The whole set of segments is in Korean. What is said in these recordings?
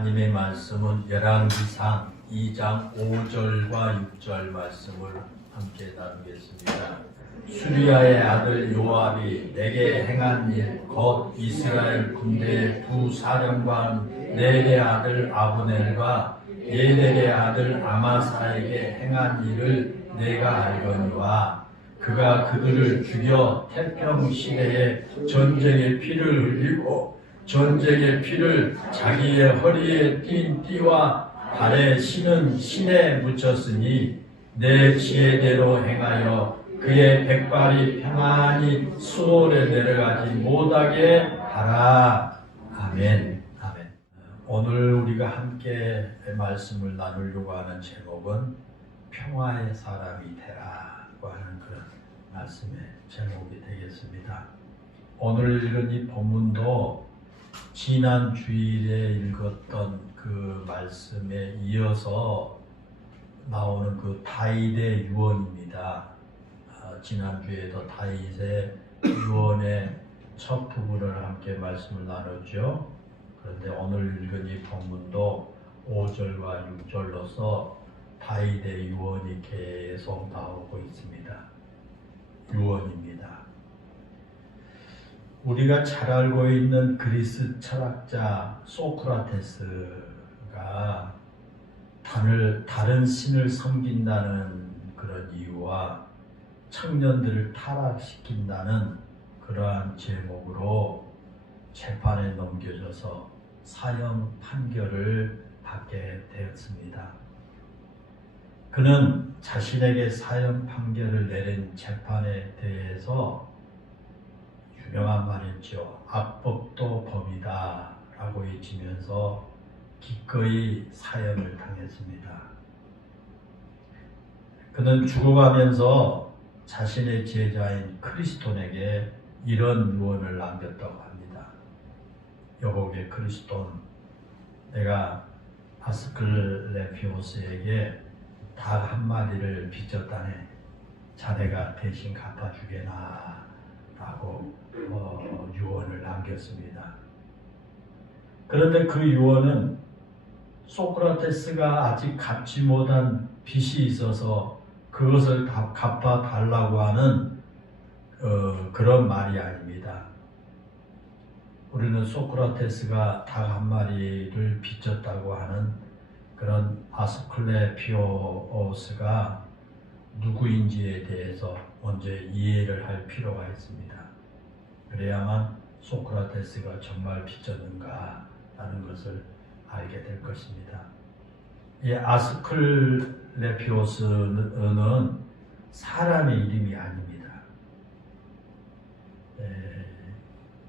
하나님의 말씀은 열왕기상 2장 5절과 6절 말씀을 함께 나누겠습니다. 수리아의 아들 요압이 내게 행한 일, 곧 이스라엘 군대의 두 사령관 넬의 아들 아브넬과 예델의 아들 아마사에게 행한 일을 내가 알거니와 그가 그들을 죽여 태평 시대에 전쟁의 피를 흘리고 전쟁의 피를 자기의 허리에 띈 띠와 발에 신은 신에 묻혔으니 내 지혜대로 행하여 그의 백발이 평안히 수월에 내려가지 못하게 하라. 아멘. 아멘. 오늘 우리가 함께 말씀을 나누려고 하는 제목은 평화의 사람이 되라고 하는 그런 말씀의 제목이 되겠습니다. 오늘 읽은 이 본문도 지난 주일에 읽었던 그 말씀에 이어서 나오는 그 다윗의 유언입니다. 지난주에도 다윗의 유언의 첫 부분을 함께 말씀을 나눴죠. 그런데 오늘 읽은 이 본문도 5절과 6절로서 다윗의 유언이 계속 나오고 있습니다. 유언입니다. 우리가 잘 알고 있는 그리스 철학자 소크라테스가 다른 신을 섬긴다는 그런 이유와 청년들을 타락시킨다는 그러한 제목으로 재판에 넘겨져서 사형 판결을 받게 되었습니다. 그는 자신에게 사형 판결을 내린 재판에 대해서 유명한 말이죠. 악법도 법이다 라고 외치면서 기꺼이 사형을 당했습니다. 그는 죽어가면서 자신의 제자인 크리스톤에게 이런 유언을 남겼다고 합니다. 여보게 크리스톤, 내가 아스클레피오스에게 닭 한 마리를 빚졌다네. 자네가 대신 갚아주게나 라고 유언을 남겼습니다. 그런데 그 유언은 소크라테스가 아직 갚지 못한 빚이 있어서 그것을 갚아달라고 하는 그런 말이 아닙니다. 우리는 소크라테스가 닭 한 마리를 빚졌다고 하는 그런 아스클레피오스가 누구인지에 대해서 먼저 이해를 할 필요가 있습니다. 그래야만 소크라테스가 정말 빚졌는가 라는 것을 알게 될 것입니다. 이 아스클레피오스는 사람의 이름이 아닙니다.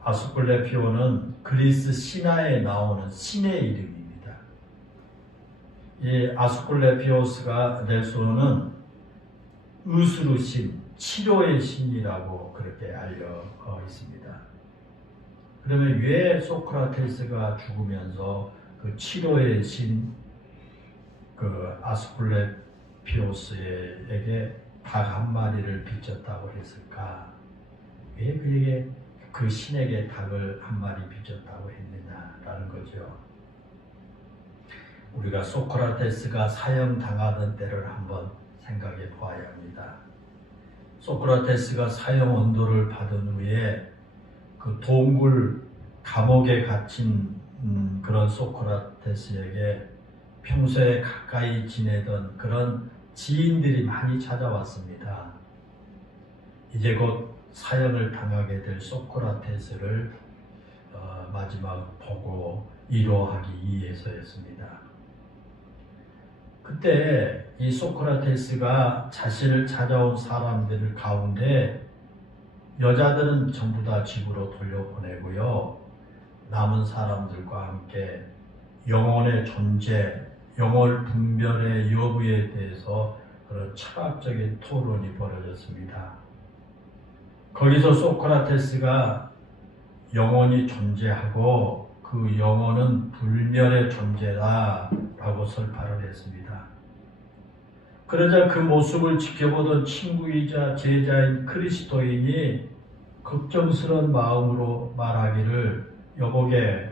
아스클레피오는 그리스 신화에 나오는 신의 이름입니다. 이 아스클레피오스가 내수는 의술의 신, 치료의 신이라고 그렇게 알려 있습니다. 그러면 왜 소크라테스가 죽으면서 그 치료의 신, 그 아스클레피오스에게 닭 한 마리를 빚졌다고 했을까? 왜 그에게 그 신에게 닭을 한 마리 빚졌다고 했느냐라는 거죠. 우리가 소크라테스가 사형당하던 때를 한번 생각해 보아야 합니다. 소크라테스가 사형 언도를 받은 후에 그 동굴 감옥에 갇힌 그런 소크라테스에게 평소에 가까이 지내던 그런 지인들이 많이 찾아왔습니다. 이제 곧 사형을 당하게 될 소크라테스를 마지막 보고 위로하기 위해서였습니다. 그때 이 소크라테스가 자신을 찾아온 사람들 가운데 여자들은 전부 다 집으로 돌려보내고요. 남은 사람들과 함께 영혼의 존재, 영혼 분별의 여부에 대해서 그런 철학적인 토론이 벌어졌습니다. 거기서 소크라테스가 영혼이 존재하고 그 영혼은 불멸의 존재다라고 설파를 했습니다. 그러자 그 모습을 지켜보던 친구이자 제자인 그리스도인이 걱정스러운 마음으로 말하기를, 여보게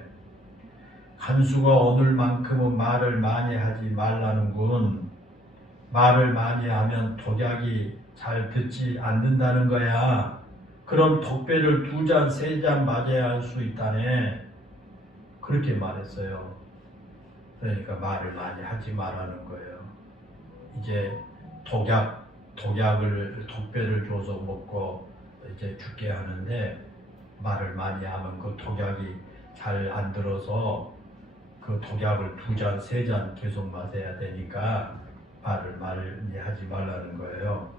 간수가 오늘만큼은 말을 많이 하지 말라는군. 말을 많이 하면 독약이 잘 듣지 않는다는 거야. 그럼 독배를 2잔, 3잔 맞아야 할 수 있다네. 그렇게 말했어요. 그러니까 말을 많이 하지 말라는 거예요. 이제 독배를 줘서 먹고 이제 죽게 하는데, 말을 많이 하면 그 독약이 잘 안 들어서 그 독약을 2잔, 3잔 계속 마셔야 되니까 말을 많이 하지 말라는 거예요.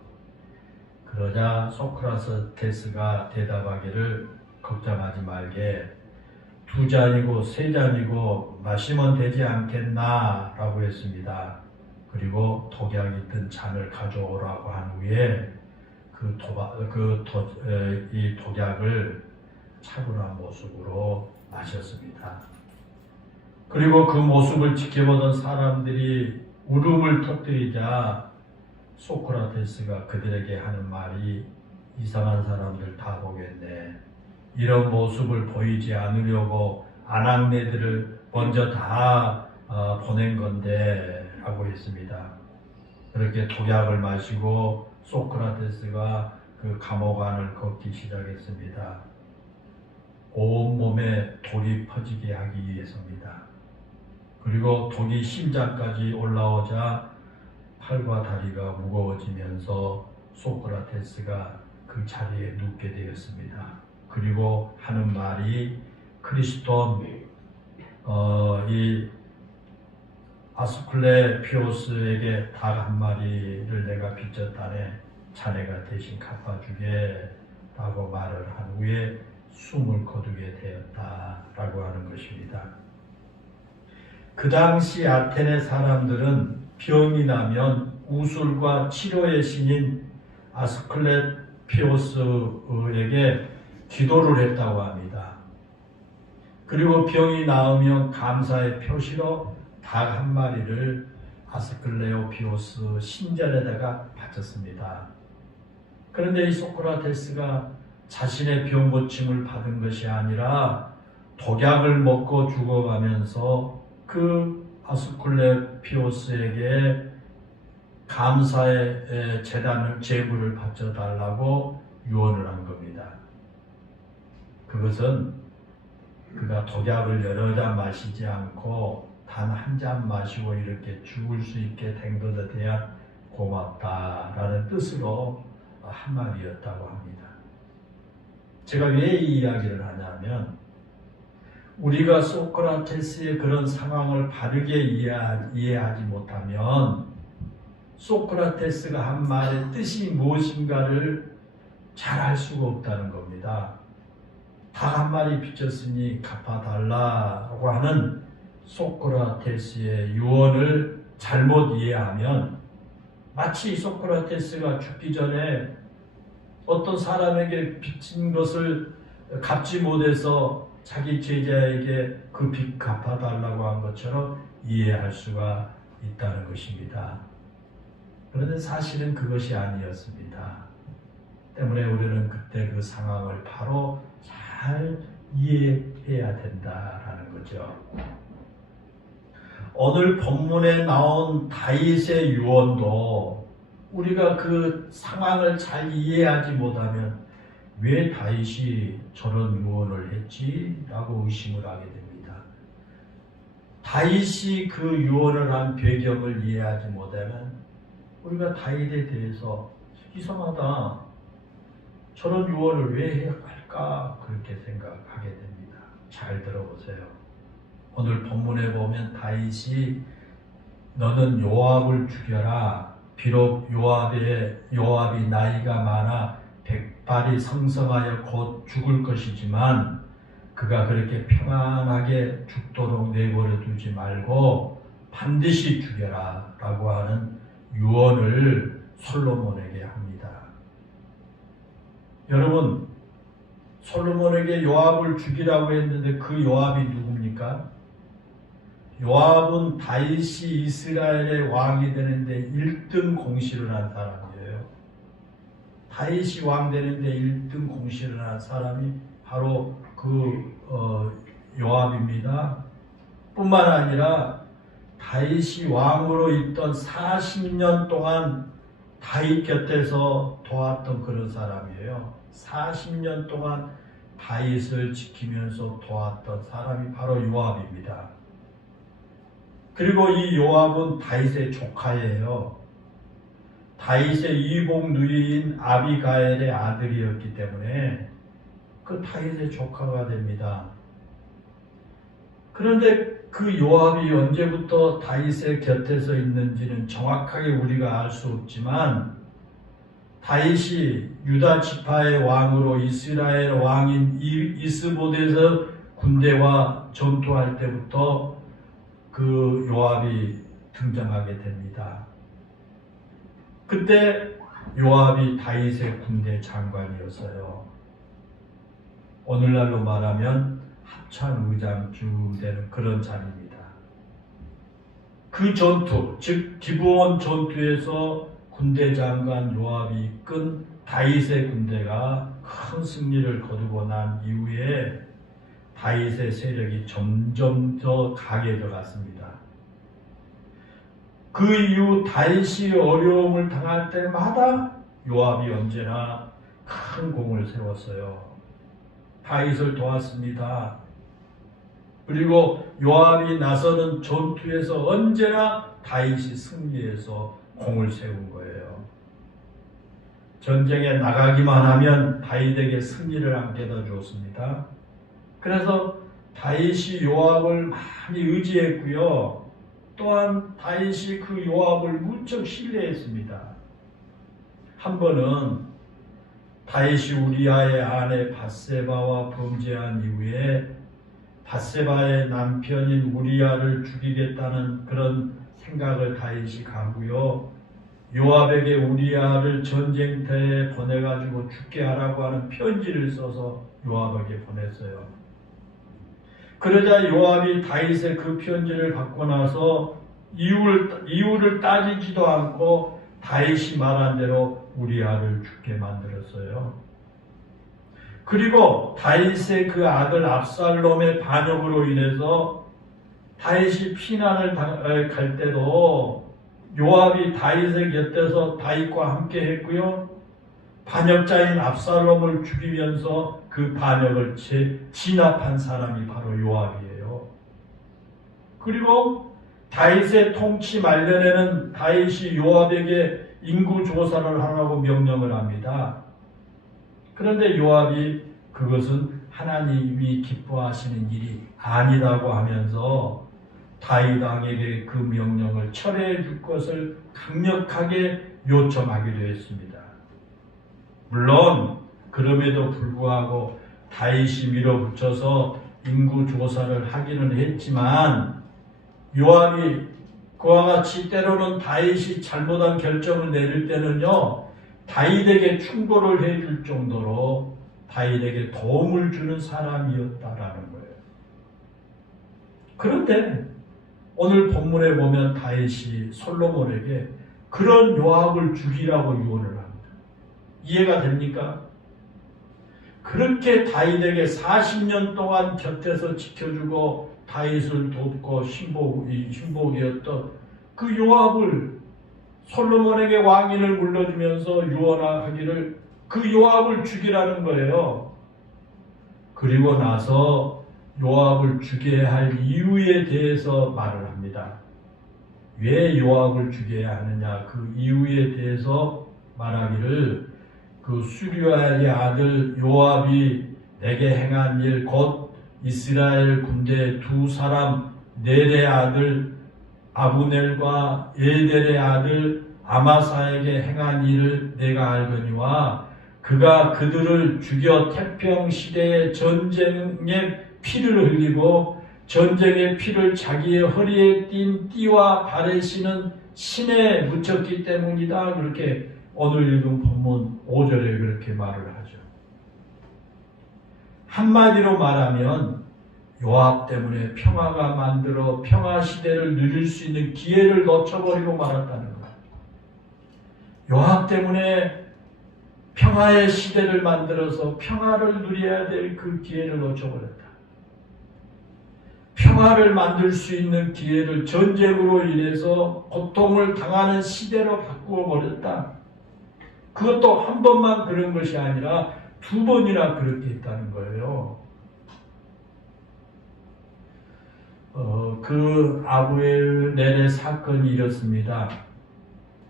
그러자 소크라테스가 대답하기를 걱정하지 말게 2잔이고 3잔이고 마시면 되지 않겠나 라고 했습니다. 그리고 독약이 든 잔을 가져오라고 한 후에 이 독약을 차분한 모습으로 마셨습니다. 그리고 그 모습을 지켜보던 사람들이 울음을 터뜨리자 소크라테스가 그들에게 하는 말이 이상한 사람들 다 보겠네. 이런 모습을 보이지 않으려고 아낙네들을 먼저 다 보낸 건데 라고 했습니다. 그렇게 독약을 마시고 소크라테스가 그 감옥 안을 걷기 시작했습니다. 온몸에 독이 퍼지게 하기 위해서입니다. 그리고 독이 심장까지 올라오자 팔과 다리가 무거워지면서 소크라테스가 그 자리에 눕게 되었습니다. 그리고 하는 말이 크리스톤, 이 아스클레피오스에게 닭 한 마리를 내가 빚졌다네. 자네가 대신 갚아주게 라고 말을 한 후에 숨을 거두게 되었다라고 하는 것입니다. 그 당시 아테네 사람들은 병이 나면 우술과 치료의 신인 아스클레피오스에게 기도를 했다고 합니다. 그리고 병이 나으면 감사의 표시로 닭 한 마리를 아스클레오피오스 신전에다가 바쳤습니다. 그런데 이 소크라테스가 자신의 병 고침을 받은 것이 아니라 독약을 먹고 죽어가면서 그 아스클레피오스에게 감사의 제물을 바쳐달라고 유언을 한 겁니다. 그것은 그가 독약을 여러 잔 마시지 않고 단 한 잔 마시고 이렇게 죽을 수 있게 된 것에 대한 고맙다라는 뜻으로 한 말이었다고 합니다. 제가 왜 이 이야기를 하냐면, 우리가 소크라테스의 그런 상황을 바르게 이해하지 못하면 소크라테스가 한 말의 뜻이 무엇인가를 잘 알 수가 없다는 겁니다. 닭 한 마리 빚졌으니 갚아달라고 하는 소크라테스의 유언을 잘못 이해하면 마치 소크라테스가 죽기 전에 어떤 사람에게 빚진 것을 갚지 못해서 자기 제자에게 그 빚 갚아달라고 한 것처럼 이해할 수가 있다는 것입니다. 그런데 사실은 그것이 아니었습니다. 때문에 우리는 그때 그 상황을 바로 잘 이해해야 된다라는 거죠. 오늘 본문에 나온 다윗의 유언도 우리가 그 상황을 잘 이해하지 못하면 왜 다윗이 저런 유언을 했지? 라고 의심을 하게 됩니다. 다윗이 그 유언을 한 배경을 이해하지 못하면 우리가 다윗에 대해서 이상하다, 저런 유언을 왜 해야 할까, 그렇게 생각하게 됩니다. 잘 들어보세요. 오늘 본문에 보면 다윗이 너는 요압을 죽여라. 비록 요압이 나이가 많아 백발이 성성하여 곧 죽을 것이지만 그가 그렇게 평안하게 죽도록 내버려 두지 말고 반드시 죽여라 라고 하는 유언을 솔로몬에게 합니다. 여러분, 솔로몬에게 요압을 죽이라고 했는데 그 요압이 누굽니까? 요압은 다윗이 이스라엘의 왕이 되는데 1등 공시를 한 사람이에요. 다윗이 왕 되는데 1등 공시를 한 사람이 바로 그 요압입니다. 뿐만 아니라 다윗이 왕으로 있던 40년 동안 다윗 곁에서 도왔던 그런 사람이에요. 40년 동안 다윗을 지키면서 도왔던 사람이 바로 요압입니다. 그리고 이 요압은 다윗의 조카예요. 다윗의 이복 누이인 아비가엘의 아들이었기 때문에 그 다윗의 조카가 됩니다. 그런데 그 요압이 언제부터 다윗의 곁에서 있는지는 정확하게 우리가 알 수 없지만 다윗이 유다 지파의 왕으로 이스라엘 왕인 이스보데서 군대와 전투할 때부터 그 요압이 등장하게 됩니다. 그때 요압이 다윗의 군대 장관이었어요. 오늘날로 말하면 합참의장주 되는 그런 자리입니다. 그 전투, 즉 기브온 전투에서 군대 장관 요압이 이끈 다윗의 군대가 큰 승리를 거두고 난 이후에 다윗의 세력이 점점 더 강해져 갔습니다. 그 이후 다윗이 어려움을 당할 때마다 요압이 언제나 큰 공을 세웠어요. 다윗을 도왔습니다. 그리고 요압이 나서는 전투에서 언제나 다윗이 승리해서 공을 세운 거예요. 전쟁에 나가기만 하면 다윗에게 승리를 안겨다 주었습니다. 그래서 다윗이 요압을 많이 의지했고요. 또한 다윗이 그 요압을 무척 신뢰했습니다. 한 번은 다윗이 우리아의 아내 밧세바와 범죄한 이후에 밧세바의 남편인 우리아를 죽이겠다는 그런 생각을 다윗이 가고요. 요압에게 우리아를 전쟁터에 보내가지고 죽게 하라고 하는 편지를 써서 요압에게 보냈어요. 그러자 요압이 다윗의 그 편지를 받고 나서 이유를 따지지도 않고 다윗이 말한 대로 우리아를 죽게 만들었어요. 그리고 다윗의 그 아들 압살롬의 반역으로 인해서 다윗이 피난을 갈 때도 요압이 다윗의 곁에서 다윗과 함께 했고요. 반역자인 압살롬을 죽이면서 그 반역을 진압한 사람이 바로 요압이에요. 그리고 다윗의 통치 말년에는 다윗이 요압에게 인구 조사를 하라고 명령을 합니다. 그런데 요압이 그것은 하나님이 기뻐하시는 일이 아니라고 하면서 다윗 왕에게 그 명령을 철회해 줄 것을 강력하게 요청하기도 했습니다. 물론 그럼에도 불구하고 다윗이 밀어붙여서 인구 조사를 하기는 했지만 요압이 그와 같이 때로는 다윗이 잘못한 결정을 내릴 때는요, 다윗에게 충고를 해줄 정도로 다윗에게 도움을 주는 사람이었다라는 거예요. 그런데 오늘 본문에 보면 다윗이 솔로몬에게 그런 요압을 죽이라고 유언을 합니다. 이해가 됩니까? 그렇게 다윗에게 40년 동안 곁에서 지켜주고 다윗을 돕고 신복이었던 그 요압을 솔로몬에게 왕위를 물려주면서 유언하기를 그 요압을 죽이라는 거예요. 그리고 나서 요압을 죽여야 할 이유에 대해서 말을 합니다. 왜 요압을 죽여야 하느냐 그 이유에 대해서 말하기를 그 수리아의 아들 요압이 내게 행한 일 곧 이스라엘 군대 두 사람 넬의 아들 아브넬과 에델의 아들 아마사에게 행한 일을 내가 알거니와 그가 그들을 죽여 태평시대의 전쟁에 피를 흘리고 전쟁의 피를 자기의 허리에 띈 띠와 발에 신은 신에 묻혔기 때문이다. 그렇게 오늘 읽은 본문 5절에 그렇게 말을 하죠. 한마디로 말하면 요압 때문에 평화가 만들어 평화 시대를 누릴 수 있는 기회를 놓쳐버리고 말았다는 거예요. 요압 때문에 평화의 시대를 만들어서 평화를 누려야 될 그 기회를 놓쳐버렸다. 평화를 만들 수 있는 기회를 전쟁으로 인해서 고통을 당하는 시대로 바꾸어 버렸다. 그것도 한 번만 그런 것이 아니라 두 번이나 그렇게 했다는 거예요. 그 아브넬의 사건이 이렇습니다.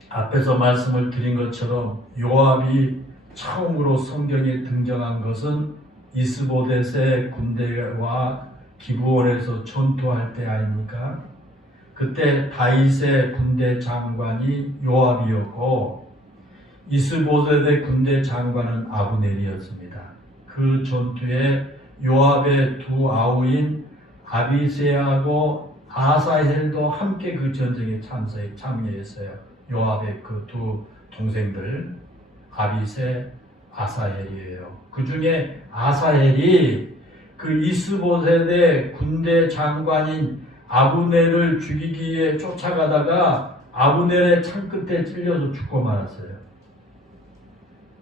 앞에서 말씀을 드린 것처럼 요압이 처음으로 성경에 등장한 것은 이스보벳의 군대와 기브온에서 전투할 때 아닙니까? 그때 다윗의 군대 장관이 요압이었고 이스보벳의 군대 장관은 아브넬이었습니다. 그 전투에 요압의 두 아우인 아비새하고 아사헬도 함께 그 전쟁에 참여했어요. 요압의 그 두 동생들 아비새, 아사헬이에요. 그 중에 아사헬이 그 이스보셋의 군대 장관인 아브넬을 죽이기 위해 쫓아가다가 아브넬의 창끝에 찔려서 죽고 말았어요.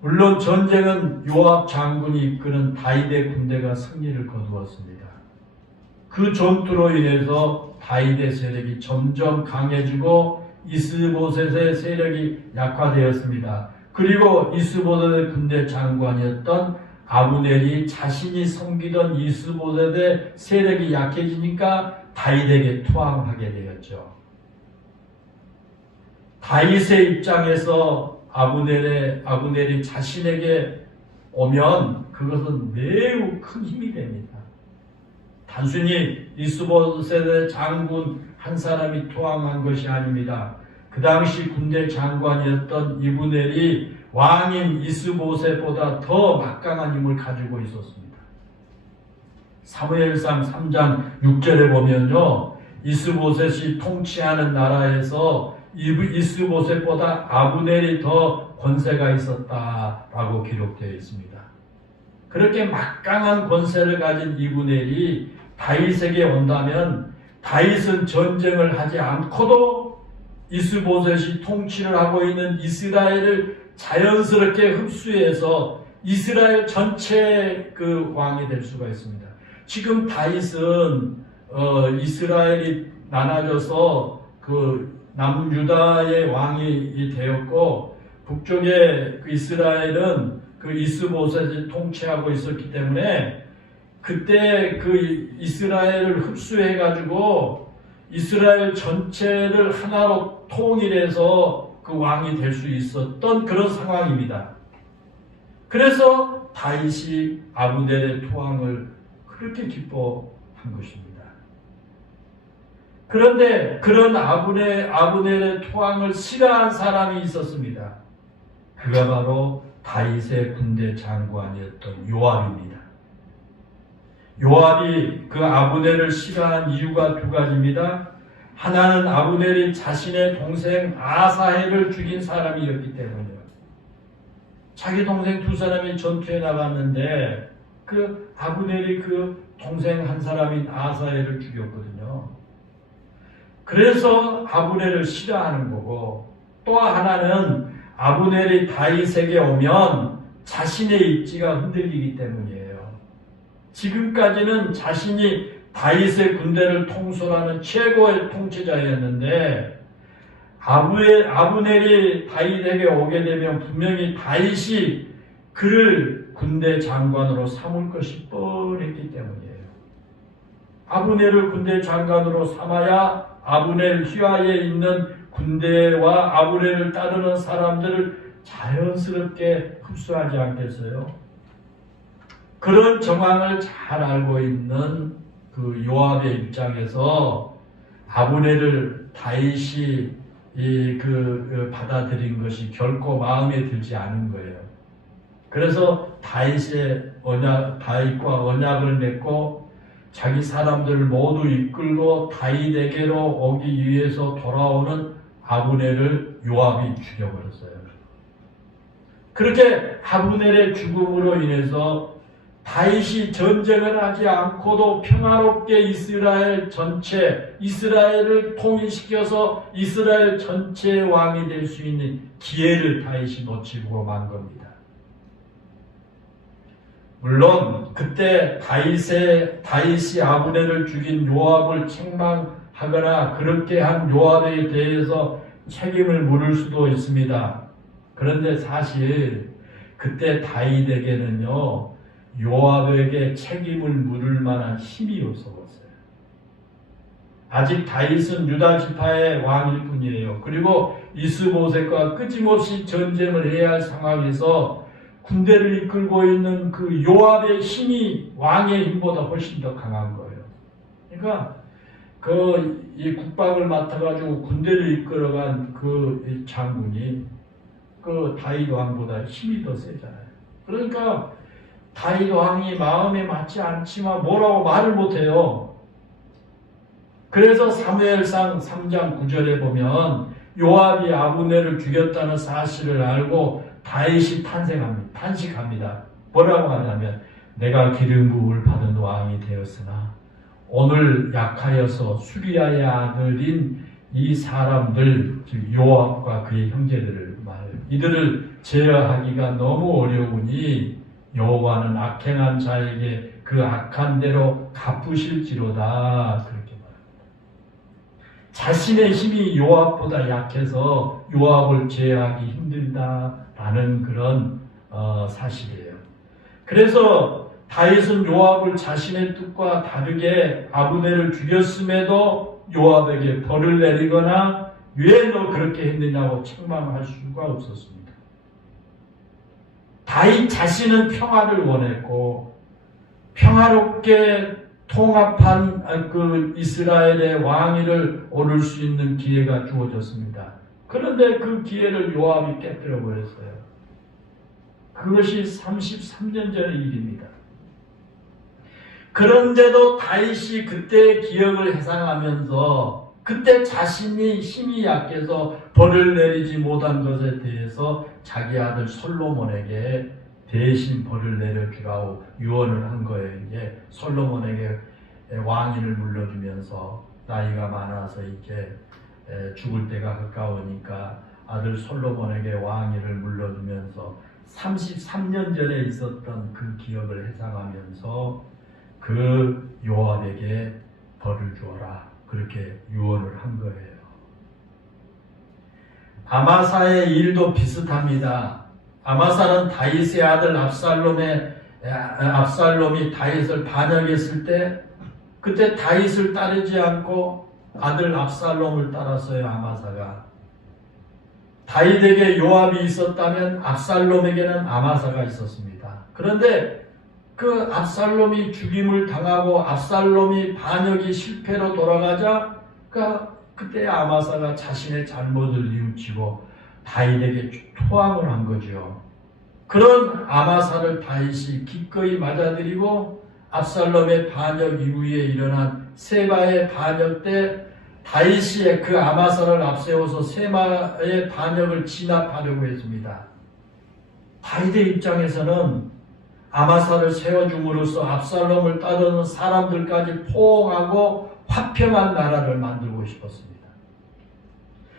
물론 전쟁은 요압 장군이 이끄는 다윗의 군대가 승리를 거두었습니다. 그 전투로 인해서 다윗의 세력이 점점 강해지고 이스보셋의 세력이 약화되었습니다. 그리고 이스보셋의 군대 장관이었던 아브넬이 자신이 섬기던 이스보셋의 세력이 약해지니까 다윗에게 투항하게 되었죠. 다윗의 입장에서 아브넬이 자신에게 오면 그것은 매우 큰 힘이 됩니다. 단순히 이스보셋의 장군 한 사람이 투항한 것이 아닙니다. 그 당시 군대 장관이었던 이브넬이 왕인 이스보셋보다 더 막강한 힘을 가지고 있었습니다. 사무엘상 3장 6절에 보면요, 이스보셋이 통치하는 나라에서 이스보셋보다 아브넬이 더 권세가 있었다라고 기록되어 있습니다. 그렇게 막강한 권세를 가진 이브넬이 다윗에게 온다면 다윗은 전쟁을 하지 않고도 이스보셋이 통치를 하고 있는 이스라엘을 자연스럽게 흡수해서 이스라엘 전체 그 왕이 될 수가 있습니다. 지금 다윗은 이스라엘이 나눠져서 그 남유다의 왕이 되었고 북쪽의 그 이스라엘은 그 이스보셋이 통치하고 있었기 때문에 그때 그 이스라엘을 흡수해가지고 이스라엘 전체를 하나로 통일해서 그 왕이 될 수 있었던 그런 상황입니다. 그래서 다윗이 아브넬의 투항을 그렇게 기뻐한 것입니다. 그런데 그런 아브넬의 투항을 싫어한 사람이 있었습니다. 그가 바로 다윗의 군대 장관이었던 요압입니다. 요압이 그 아브넬을 싫어한 이유가 두 가지입니다. 하나는 아브넬이 자신의 동생 아사헬을 죽인 사람이었기 때문이에요. 자기 동생 두 사람이 전투에 나갔는데 그 아브넬이 그 동생 한 사람인 아사헬을 죽였거든요. 그래서 아브넬을 싫어하는 거고, 또 하나는 아브넬이 다윗에게 오면 자신의 입지가 흔들리기 때문이에요. 지금까지는 자신이 다윗의 군대를 통솔하는 최고의 통치자였는데 아브넬이 다윗에게 오게 되면 분명히 다윗이 그를 군대 장관으로 삼을 것이 뻔했기 때문이에요. 아브넬을 군대 장관으로 삼아야 아브넬 휘하에 있는 군대와 아브넬을 따르는 사람들을 자연스럽게 흡수하지 않겠어요? 그런 정황을 잘 알고 있는 그 요압의 입장에서 아브넬을 다윗이 받아들인 것이 결코 마음에 들지 않은 거예요. 그래서 다윗과 언약을 맺고 자기 사람들을 모두 이끌고 다윗에게로 오기 위해서 돌아오는 아브넬을 요압이 죽여버렸어요. 그렇게 아브넬의 죽음으로 인해서 다윗이 전쟁을 하지 않고도 평화롭게 이스라엘을 통일시켜서 이스라엘 전체의 왕이 될 수 있는 기회를 다윗이 놓치고 만 겁니다. 물론 그때 다윗이 아브넬을 죽인 요압을 책망하거나 그렇게 한 요압에 대해서 책임을 물을 수도 있습니다. 그런데 사실 그때 다윗에게는요, 요압에게 책임을 물을 만한 힘이 없었어요. 아직 다윗은 유다 지파의 왕일 뿐이에요. 그리고 이스보셋과 끊임없이 전쟁을 해야 할 상황에서 군대를 이끌고 있는 그 요압의 힘이 왕의 힘보다 훨씬 더 강한 거예요. 그러니까 이 국방을 맡아가지고 군대를 이끌어간 그 장군이 그 다윗 왕보다 힘이 더 세잖아요. 그러니까 다윗 왕이 마음에 맞지 않지만 뭐라고 말을 못해요. 그래서 사무엘상 3장 9절에 보면 요압이 아브넬을 죽였다는 사실을 알고 다윗이 탄식합니다. 뭐라고 하냐면 내가 기름 부음을 받은 왕이 되었으나 오늘 약하여서 수리아의 아들인 이 사람들 즉 요압과 그의 형제들을 말해요. 이들을 제어하기가 너무 어려우니 여호와는 악행한 자에게 그 악한 대로 갚으실지로다. 그렇게 말합니다. 자신의 힘이 요압보다 약해서 요압을 제어하기 힘들다라는 그런 사실이에요. 그래서 다윗은 요압을 자신의 뜻과 다르게 아브넬을 죽였음에도 요압에게 벌을 내리거나 왜 너 그렇게 했느냐고 책망할 수가 없었습니다. 다윗 자신은 평화를 원했고 평화롭게 통합한 그 이스라엘의 왕위를 오를 수 있는 기회가 주어졌습니다. 그런데 그 기회를 요압이 깨뜨려 버렸어요. 그것이 33년 전의 일입니다. 그런데도 다윗이 그때의 기억을 회상하면서 그때 자신이 힘이 약해서 벌을 내리지 못한 것에 대해서 자기 아들 솔로몬에게 대신 벌을 내려주라고 유언을 한 거예요. 이제 솔로몬에게 왕위를 물려주면서 나이가 많아서 이제 죽을 때가 가까우니까 아들 솔로몬에게 왕위를 물려주면서 33년 전에 있었던 그 기억을 회상하면서 그 요압에게 벌을 주어라. 그렇게 유언을 한 거예요. 아마사의 일도 비슷합니다. 아마사는 다윗의 아들 압살롬이 다윗을 반역했을 때 그때 다윗을 따르지 않고 아들 압살롬을 따랐어요. 아마사가. 다윗에게 요압이 있었다면 압살롬에게는 아마사가 있었습니다. 그런데 그 압살롬이 죽임을 당하고 압살롬이 반역이 실패로 돌아가자 그때 아마사가 자신의 잘못을 뉘우치고 다윗에게 토항을 한 거죠. 그런 아마사를 다윗이 기꺼이 맞아들이고 압살롬의 반역 이후에 일어난 세바의 반역 때 다윗이 그 아마사를 앞세워서 세바의 반역을 진압하려고 했습니다. 다윗의 입장에서는 아마사를 세워줌으로써 압살롬을 따르는 사람들까지 포옹하고 화평한 나라를 만들고 싶었습니다.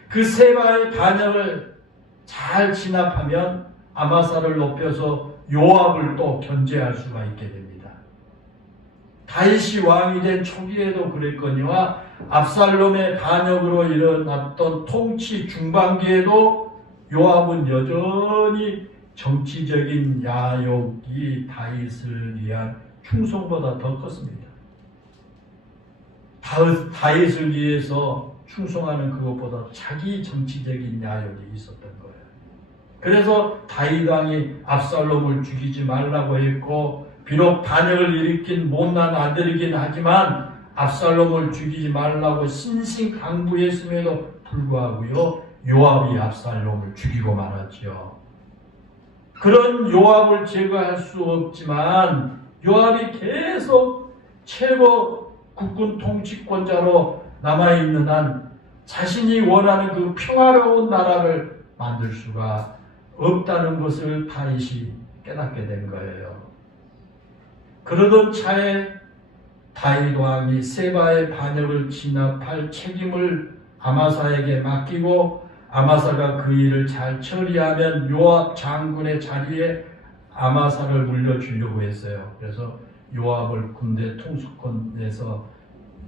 그 세바의 반역을 잘 진압하면 아마사를 높여서 요압을 또 견제할 수가 있게 됩니다. 다윗이 왕이 된 초기에도 그랬거니와 압살롬의 반역으로 일어났던 통치 중반기에도 요압은 여전히 정치적인 야욕이 다윗을 위한 충성보다 더 컸습니다. 다윗을 위해서 충성하는 그것보다 자기 정치적인 야욕이 있었던 거예요. 그래서 다윗 왕이 압살롬을 죽이지 말라고 했고 비록 반역을 일으킨 못난 아들이긴 하지만 압살롬을 죽이지 말라고 신신강부했음에도 불구하고요 요압이 압살롬을 죽이고 말았지요. 그런 요압을 제거할 수 없지만 요압이 계속 최고 국군 통치권자로 남아있는 한 자신이 원하는 그 평화로운 나라를 만들 수가 없다는 것을 다윗이 깨닫게 된 거예요. 그러던 차에 다윗 왕이 세바의 반역을 진압할 책임을 아마사에게 맡기고 아마사가 그 일을 잘 처리하면 요압 장군의 자리에 아마사를 물려주려고 했어요. 그래서 요압을 군대 통수권에서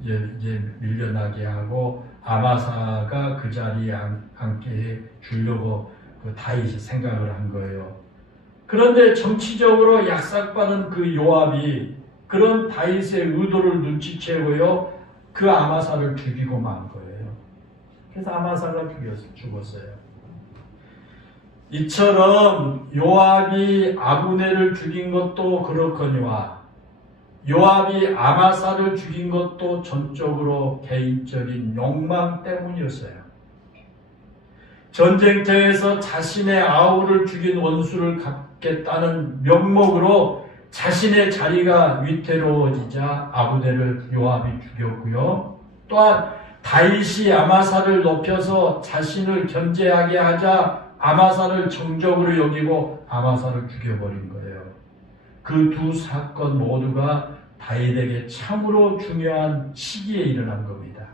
이제 밀려나게 하고 아마사가 그 자리에 앉게 해 주려고 그 다윗이 생각을 한 거예요. 그런데 정치적으로 약삭받은 그 요압이 그런 다윗의 의도를 눈치채고요, 그 아마사를 죽이고 만 거예요. 그래서 아마사가 죽었어요. 이처럼 요압이 아브넬을 죽인 것도 그렇거니와 요압이 아마사를 죽인 것도 전적으로 개인적인 욕망 때문이었어요. 전쟁터에서 자신의 아우를 죽인 원수를 갚겠다는 명목으로 자신의 자리가 위태로워지자 아브넬을 요압이 죽였고요. 또한 다윗이 아마사를 높여서 자신을 견제하게 하자 아마사를 정적으로 여기고 아마사를 죽여버린 거예요. 그 두 사건 모두가 다윗에게 참으로 중요한 시기에 일어난 겁니다.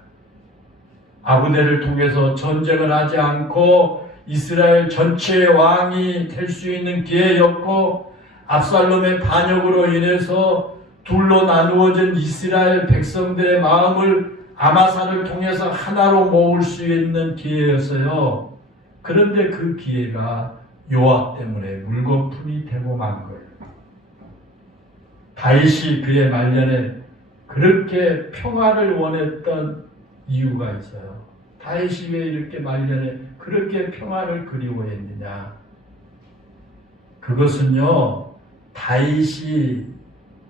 아브넬을 통해서 전쟁을 하지 않고 이스라엘 전체의 왕이 될 수 있는 기회였고, 압살롬의 반역으로 인해서 둘로 나누어진 이스라엘 백성들의 마음을 아마사를 통해서 하나로 모을 수 있는 기회였어요. 그런데 그 기회가 요압 때문에 물거품이 되고 만 거예요. 다윗이 그의 말년에 그렇게 평화를 원했던 이유가 있어요. 다윗이 왜 이렇게 말년에 그렇게 평화를 그리워했느냐? 그것은요, 다윗이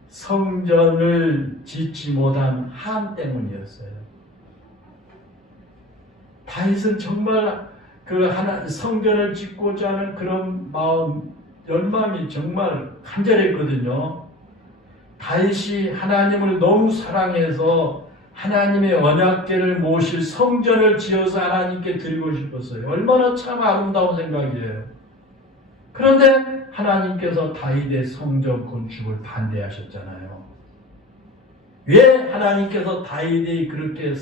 성전을 짓지 못한 한 때문이었어요. 다윗은 정말 그 성전을 짓고자 하는 그런 마음, 열망이 정말 간절했거든요. 다윗이 하나님을 너무 사랑해서 하나님의 언약궤를 모실 성전을 지어서 하나님께 드리고 싶었어요. 얼마나 참 아름다운 생각이에요. 그런데 하나님께서 다윗의 성전 건축을 반대하셨잖아요. 왜 하나님께서 다윗이 그렇게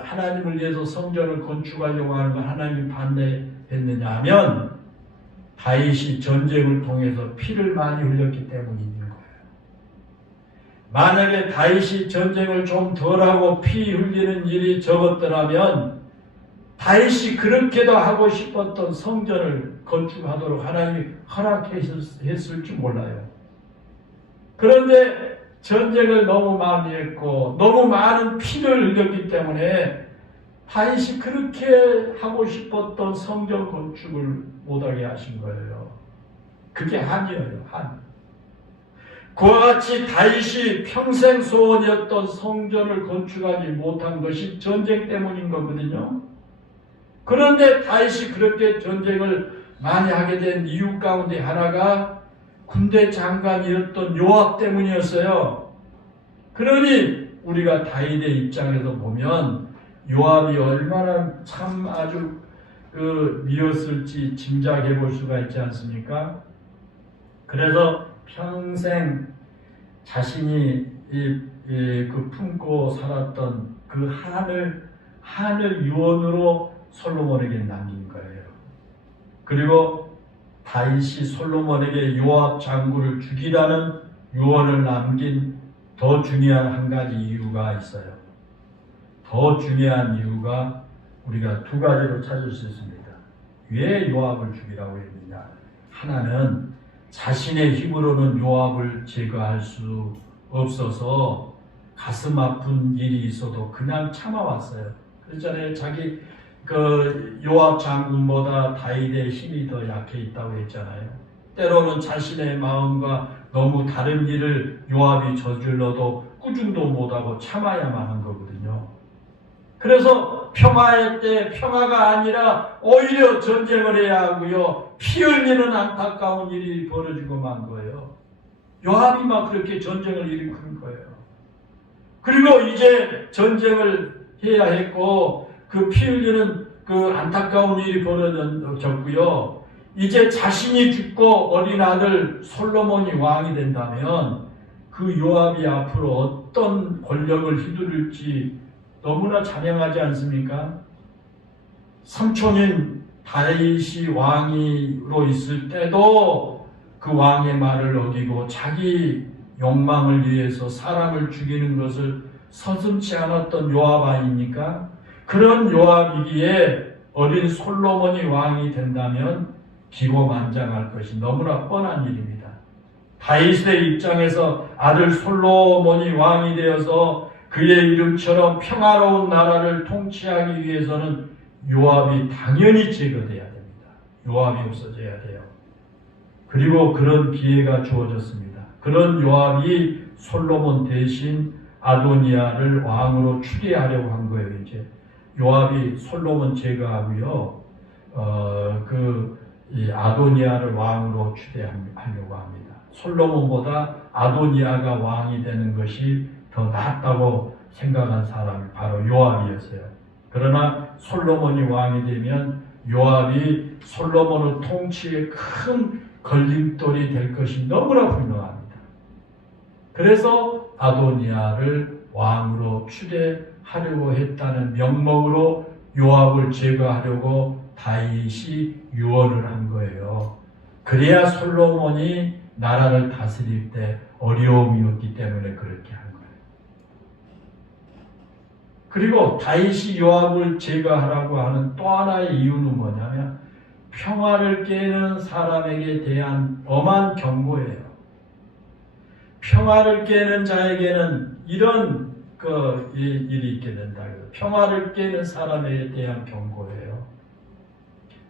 하나님을 위해서 성전을 건축하려고 하는 걸 하나님이 반대했느냐 하면 다윗이 전쟁을 통해서 피를 많이 흘렸기 때문인 거예요. 만약에 다윗이 전쟁을 좀 덜하고 피 흘리는 일이 적었더라면 다윗이 그렇게도 하고 싶었던 성전을 건축하도록 하나님이 허락했을지 몰라요. 그런데 전쟁을 너무 많이 했고 너무 많은 피를 흘렸기 때문에 다윗이 그렇게 하고 싶었던 성전 건축을 못하게 하신 거예요. 그게 한이에요. 한. 그와 같이 다윗이 평생 소원이었던 성전을 건축하지 못한 것이 전쟁 때문인 거거든요. 그런데 다윗이 그렇게 전쟁을 많이 하게 된 이유 가운데 하나가 군대 장관이었던 요압 때문이었어요. 그러니 우리가 다윗의 입장에서 보면 요압이 얼마나 참 아주 미웠을지 짐작해 볼 수가 있지 않습니까? 그래서 평생 자신이 품고 살았던 그 한을 유언으로 솔로몬에게 남긴 거예요. 그리고 다윗이 솔로몬에게 요압 장군을 죽이라는 유언을 남긴 더 중요한 한 가지 이유가 있어요. 더 중요한 이유가 우리가 두 가지로 찾을 수 있습니다. 왜 요압을 죽이라고 했느냐? 하나는 자신의 힘으로는 요압을 제거할 수 없어서 가슴 아픈 일이 있어도 그냥 참아왔어요. 그렇잖아요. 자기 요압 장군보다 다윗의 힘이 더 약해 있다고 했잖아요. 때로는 자신의 마음과 너무 다른 일을 요압이 저질러도 꾸중도 못하고 참아야만 한 거거든요. 그래서 평화의 때 평화가 아니라 오히려 전쟁을 해야 하고요. 피 흘리는 안타까운 일이 벌어지고 만 거예요. 요압이 막 그렇게 전쟁을 일으킨 거예요. 그리고 이제 전쟁을 해야 했고 그 피 흘리는 그 안타까운 일이 벌어졌고요. 이제 자신이 죽고 어린 아들 솔로몬이 왕이 된다면 그 요압이 앞으로 어떤 권력을 휘두를지 너무나 자명하지 않습니까? 삼촌인 다윗이 왕으로 있을 때도 그 왕의 말을 어기고 자기 욕망을 위해서 사람을 죽이는 것을 서슴지 않았던 요압 아닙니까? 그런 요압이기에 어린 솔로몬이 왕이 된다면 기고만장할 것이 너무나 뻔한 일입니다. 다윗의 입장에서 아들 솔로몬이 왕이 되어서 그의 이름처럼 평화로운 나라를 통치하기 위해서는 요압이 당연히 제거돼야 됩니다. 요압이 없어져야 돼요. 그리고 그런 기회가 주어졌습니다. 그런 요압이 솔로몬 대신 아도니아를 왕으로 추대하려고 한 거예요. 이제 요압이 솔로몬 제거하고요, 이 아도니아를 왕으로 추대하려고 합니다. 솔로몬보다 아도니아가 왕이 되는 것이 더 낫다고 생각한 사람이 바로 요압이었어요. 그러나 솔로몬이 왕이 되면 요압이 솔로몬의 통치에 큰 걸림돌이 될 것이 너무나 분명합니다. 그래서 아도니아를 왕으로 추대하려고 했다는 명목으로 요압을 제거하려고 다윗이 유언을 한 거예요. 그래야 솔로몬이 나라를 다스릴 때 어려움이 없기 때문에 그렇게 한 거예요. 그리고 다윗이 요압을 제거하라고 하는 또 하나의 이유는 뭐냐면 평화를 깨는 사람에게 대한 엄한 경고예요. 평화를 깨는 자에게는 이런 일이 있게 된다. 평화를 깨는 사람에 대한 경고예요.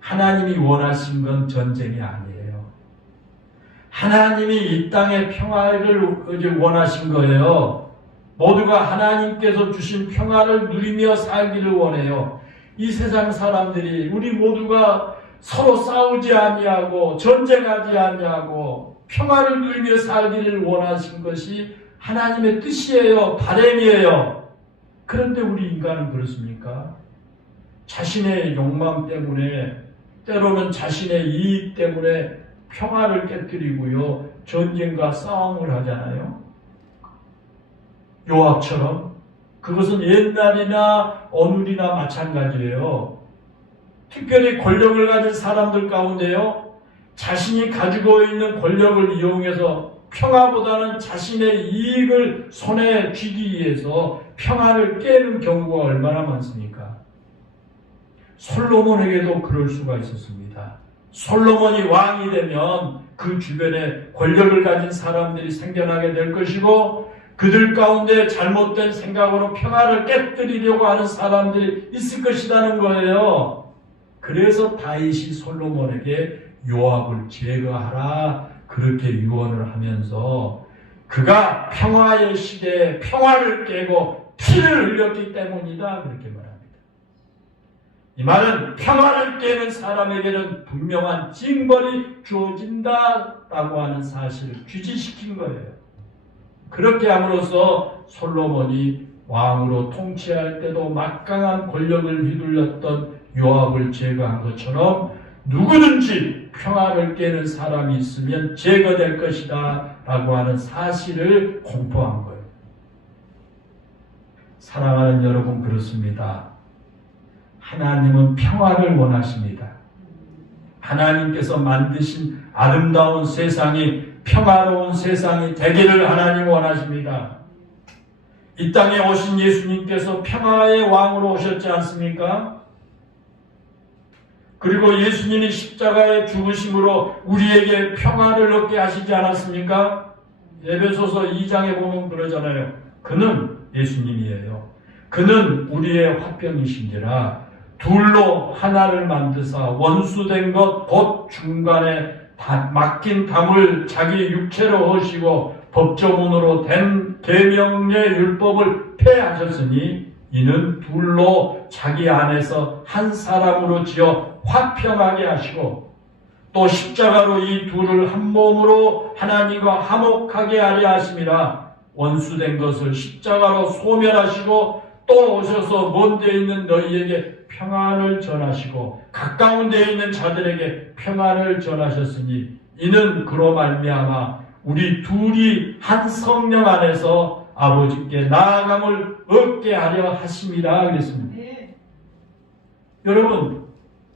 하나님이 원하신 건 전쟁이 아니에요. 하나님이 이 땅의 평화를 원하신 거예요. 모두가 하나님께서 주신 평화를 누리며 살기를 원해요. 이 세상 사람들이 우리 모두가 서로 싸우지 아니하고 전쟁하지 아니하고 평화를 누리며 살기를 원하신 것이 하나님의 뜻이에요. 바람이에요. 그런데 우리 인간은 그렇습니까? 자신의 욕망 때문에 때로는 자신의 이익 때문에 평화를 깨뜨리고요. 전쟁과 싸움을 하잖아요. 요압처럼. 그것은 옛날이나 오늘이나 마찬가지예요. 특별히 권력을 가진 사람들 가운데요. 자신이 가지고 있는 권력을 이용해서 평화보다는 자신의 이익을 손에 쥐기 위해서 평화를 깨는 경우가 얼마나 많습니까? 솔로몬에게도 그럴 수가 있었습니다. 솔로몬이 왕이 되면 그 주변에 권력을 가진 사람들이 생겨나게 될 것이고 그들 가운데 잘못된 생각으로 평화를 깨뜨리려고 하는 사람들이 있을 것이라는 거예요. 그래서 다윗이 솔로몬에게 요압을 제거하라 그렇게 유언을 하면서 그가 평화의 시대에 평화를 깨고 피를 흘렸기 때문이다 그렇게 말합니다. 이 말은 평화를 깨는 사람에게는 분명한 징벌이 주어진다라고 하는 사실을 규지시킨 거예요. 그렇게 함으로써 솔로몬이 왕으로 통치할 때도 막강한 권력을 휘둘렀던 요압을 제거한 것처럼 누구든지 평화를 깨는 사람이 있으면 제거될 것이다 라고 하는 사실을 공포한 거예요. 사랑하는 여러분, 그렇습니다. 하나님은 평화를 원하십니다. 하나님께서 만드신 아름다운 세상이 평화로운 세상이 되기를 하나님 원하십니다. 이 땅에 오신 예수님께서 평화의 왕으로 오셨지 않습니까? 그리고 예수님이 십자가의 죽으심으로 우리에게 평화를 얻게 하시지 않았습니까? 에베소서 2장에 보면 그러잖아요. 그는 예수님이에요. 그는 우리의 화평이신지라 둘로 하나를 만드사 원수된 것 곧 중간에 막힌 담을 자기 육체로 하시고 법조문으로 된 계명의 율법을 폐하셨으니 이는 둘로 자기 안에서 한 사람으로 지어 화평하게 하시고 또 십자가로 이 둘을 한 몸으로 하나님과 화목하게 하려 하심이라. 원수된 것을 십자가로 소멸하시고 또 오셔서 먼 데 있는 너희에게 평안을 전하시고 가까운 데 있는 자들에게 평안을 전하셨으니 이는 그로 말미암아 우리 둘이 한 성령 안에서 아버지께 나아감을 얻게 하려 하심이라 그랬습니다. 네. 여러분,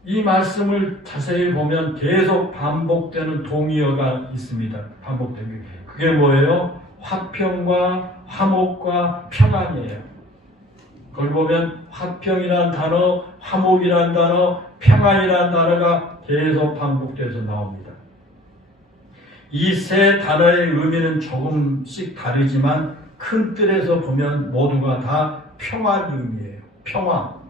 이 말씀을 자세히 보면 계속 반복되는 동의어가 있습니다. 반복되는 게. 그게 뭐예요? 화평과 화목과 평안이에요. 그걸 보면 화평이라는 단어, 화목이라는 단어, 평안이라는 단어가 계속 반복돼서 나옵니다. 이 세 단어의 의미는 조금씩 다르지만 큰 틀에서 보면 모두가 다 평안 의미예요. 평안.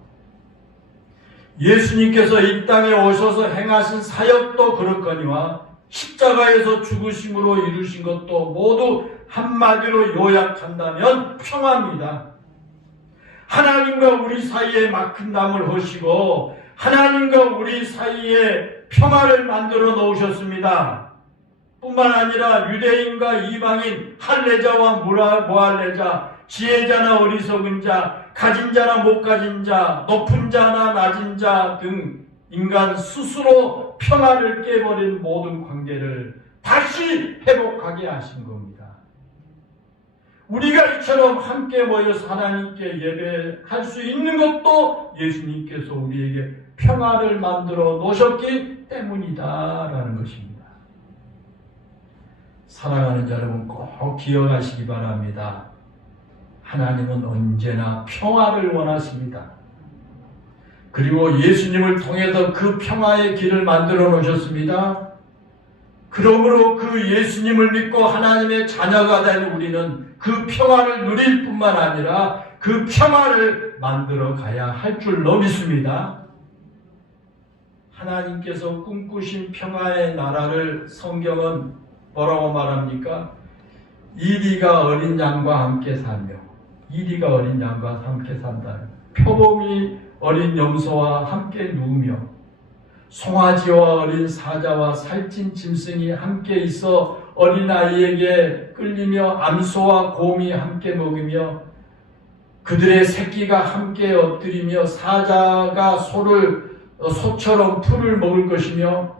예수님께서 이 땅에 오셔서 행하신 사역도 그렇거니와 십자가에서 죽으심으로 이루신 것도 모두 한마디로 요약한다면 평안입니다. 하나님과 우리 사이에 막힌 담을 허시고 하나님과 우리 사이에 평화를 만들어 놓으셨습니다. 뿐만 아니라 유대인과 이방인, 할례자와 무할례자, 지혜자나 어리석은 자, 가진 자나 못 가진 자, 높은 자나 낮은 자 등 인간 스스로 평화를 깨버린 모든 관계를 다시 회복하게 하신 겁니다. 우리가 이처럼 함께 모여서 하나님께 예배할 수 있는 것도 예수님께서 우리에게 평화를 만들어 놓으셨기 때문이다라는 것입니다. 사랑하는 여러분 꼭 기억하시기 바랍니다. 하나님은 언제나 평화를 원하십니다. 그리고 예수님을 통해서 그 평화의 길을 만들어 놓으셨습니다. 그러므로 그 예수님을 믿고 하나님의 자녀가 된 우리는 그 평화를 누릴 뿐만 아니라 그 평화를 만들어 가야 할 줄로 믿습니다. 하나님께서 꿈꾸신 평화의 나라를 성경은 뭐라고 말합니까? 이리가 어린 양과 함께 살며, 이리가 어린 양과 함께 산다. 표범이 어린 염소와 함께 누우며 송아지와 어린 사자와 살찐 짐승이 함께 있어 어린아이에게 끌리며 암소와 곰이 함께 먹으며 그들의 새끼가 함께 엎드리며 사자가 소처럼 풀을 먹을 것이며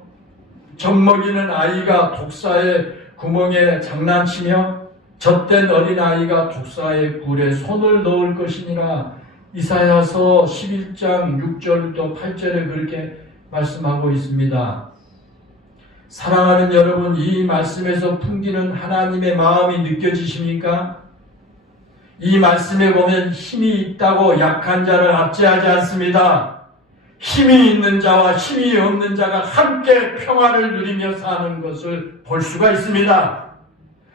젖먹이는 아이가 독사의 구멍에 장난치며 젖된 어린아이가 독사의 굴에 손을 넣을 것이니라. 이사야서 11장 6절부터 8절에 그렇게 말씀하고 있습니다. 사랑하는 여러분, 이 말씀에서 풍기는 하나님의 마음이 느껴지십니까? 이 말씀에 보면 힘이 있다고 약한 자를 압제하지 않습니다. 힘이 있는 자와 힘이 없는 자가 함께 평화를 누리며 사는 것을 볼 수가 있습니다.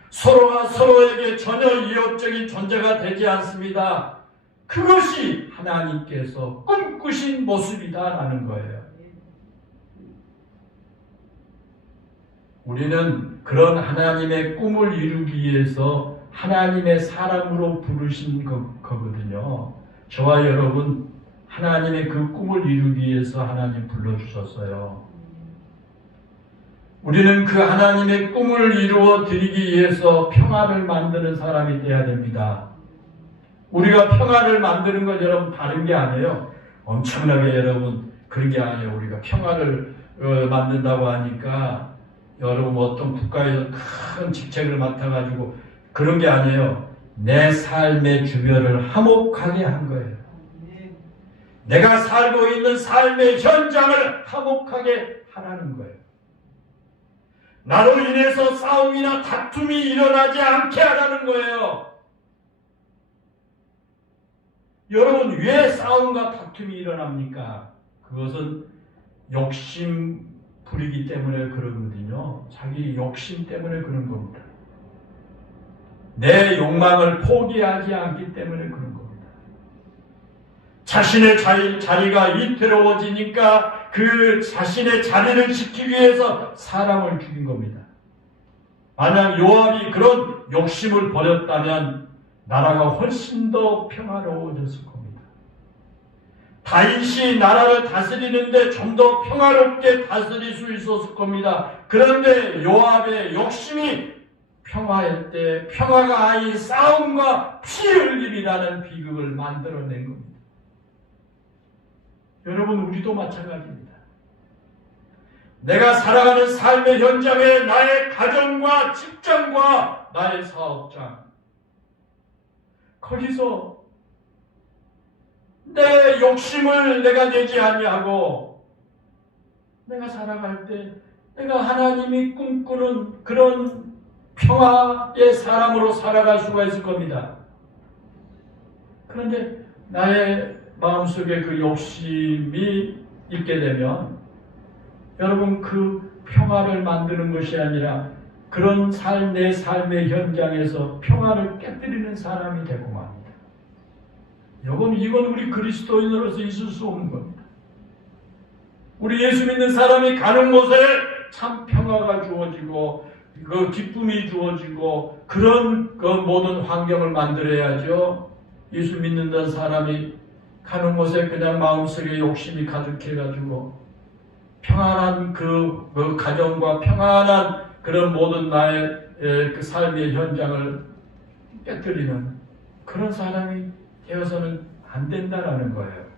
서로가 서로에게 전혀 이욕적인 존재가 되지 않습니다. 그것이 하나님께서 꿈꾸신 모습이다라는 거예요. 우리는 그런 하나님의 꿈을 이루기 위해서 하나님의 사람으로 부르신 거거든요. 저와 여러분, 하나님의 그 꿈을 이루기 위해서 하나님 불러주셨어요. 우리는 그 하나님의 꿈을 이루어 드리기 위해서 평화를 만드는 사람이 되어야 됩니다. 우리가 평화를 만드는 건 여러분 다른 게 아니에요. 엄청나게 여러분 그런 게 아니에요. 우리가 평화를 만든다고 하니까 여러분 어떤 국가에서 큰 직책을 맡아가지고 그런 게 아니에요. 내 삶의 주변을 화목하게 한 거예요. 내가 살고 있는 삶의 현장을 화목하게 하라는 거예요. 나로 인해서 싸움이나 다툼이 일어나지 않게 하라는 거예요. 여러분, 왜 싸움과 다툼이 일어납니까? 그것은 욕심 부리기 때문에 그러거든요. 자기 욕심 때문에 그런 겁니다. 내 욕망을 포기하지 않기 때문에 그런 겁니다. 자신의 자리가 위태로워지니까 그 자신의 자리를 지키기 위해서 사람을 죽인 겁니다. 만약 요압이 그런 욕심을 버렸다면 나라가 훨씬 더 평화로워졌을 겁니다. 다윗이 나라를 다스리는데 좀 더 평화롭게 다스릴 수 있었을 겁니다. 그런데 요압의 욕심이 평화일 때 평화가 아닌 싸움과 피 흘림이라는 비극을 만들어낸 겁니다. 여러분, 우리도 마찬가지입니다. 내가 살아가는 삶의 현장에 나의 가정과 직장과 나의 사업장, 거기서 내 욕심을 내가 내지 아니하고 내가 살아갈 때 내가 하나님이 꿈꾸는 그런 평화의 사람으로 살아갈 수가 있을 겁니다. 그런데 나의 마음속에 그 욕심이 있게 되면 여러분 그 평화를 만드는 것이 아니라 그런 내 삶의 현장에서 평화를 깨뜨리는 사람이 되고 맙니다. 이건 우리 그리스도인으로서 있을 수 없는 겁니다. 우리 예수 믿는 사람이 가는 곳에 참 평화가 주어지고 그 기쁨이 주어지고 그런 그 모든 환경을 만들어야죠. 예수 믿는다는 사람이 가는 곳에 그냥 마음속에 욕심이 가득해가지고 평안한 그 가정과 평안한 그런 모든 나의 그 삶의 현장을 깨뜨리는 그런 사람이 되어서는 안 된다라는 거예요.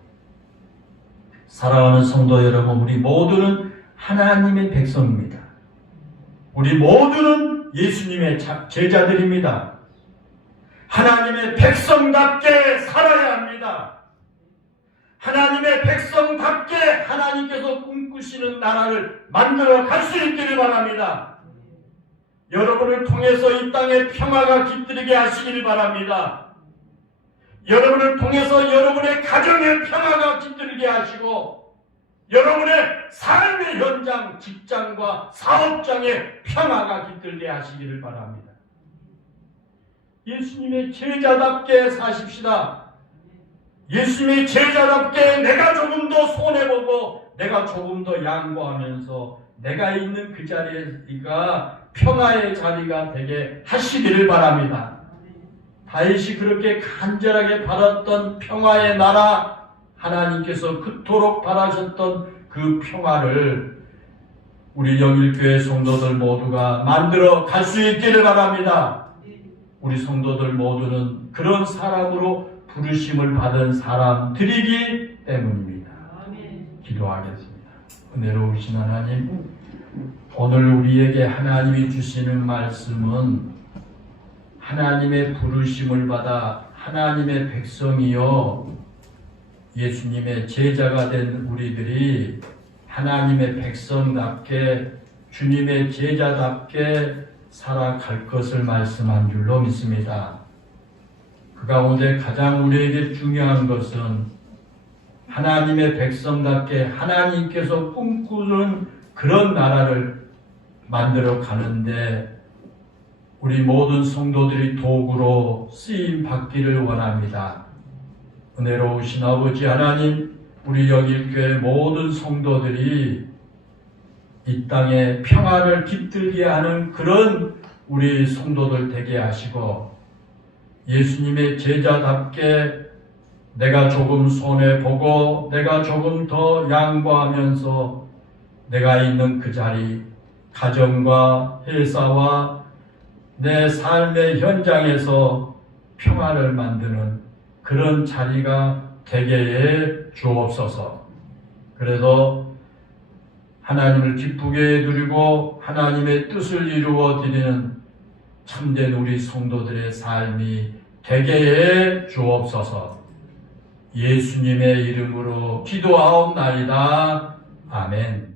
사랑하는 성도 여러분, 우리 모두는 하나님의 백성입니다. 우리 모두는 예수님의 제자들입니다. 하나님의 백성답게 살아야 합니다. 하나님의 백성답게 하나님께서 꿈꾸시는 나라를 만들어 갈 수 있기를 바랍니다. 여러분을 통해서 이 땅에 평화가 깃들게 하시기를 바랍니다. 여러분을 통해서 여러분의 가정의 평화가 깃들게 하시고 여러분의 삶의 현장, 직장과 사업장의 평화가 깃들게 하시기를 바랍니다. 예수님의 제자답게 사십시다. 예수님의 제자답게 내가 조금 더 손해보고 내가 조금 더 양보하면서 내가 있는 그 자리가 평화의 자리가 되게 하시기를 바랍니다. 다윗이 그렇게 간절하게 바랐던 평화의 나라, 하나님께서 그토록 바라셨던 그 평화를 우리 영일교회 성도들 모두가 만들어 갈 수 있기를 바랍니다. 우리 성도들 모두는 그런 사람으로 부르심을 받은 사람들이기 때문입니다. 기도하겠습니다. 은혜로우신 하나님, 오늘 우리에게 하나님이 주시는 말씀은 하나님의 부르심을 받아 하나님의 백성이요 예수님의 제자가 된 우리들이 하나님의 백성답게 주님의 제자답게 살아갈 것을 말씀한 줄로 믿습니다. 그 가운데 가장 우리에게 중요한 것은 하나님의 백성답게 하나님께서 꿈꾸는 그런 나라를 만들어 가는데 우리 모든 성도들이 도구로 쓰임 받기를 원합니다. 은혜로우신 아버지 하나님, 우리 영일교회 모든 성도들이 이 땅에 평화를 깃들게 하는 그런 우리 성도들 되게 하시고 예수님의 제자답게 내가 조금 손해보고 내가 조금 더 양보하면서 내가 있는 그 자리, 가정과 회사와 내 삶의 현장에서 평화를 만드는 그런 자리가 되게 해 주옵소서. 그래서 하나님을 기쁘게 누리고 하나님의 뜻을 이루어 드리는 참된 우리 성도들의 삶이 되게 해 주옵소서. 예수님의 이름으로 기도하옵나이다. 아멘.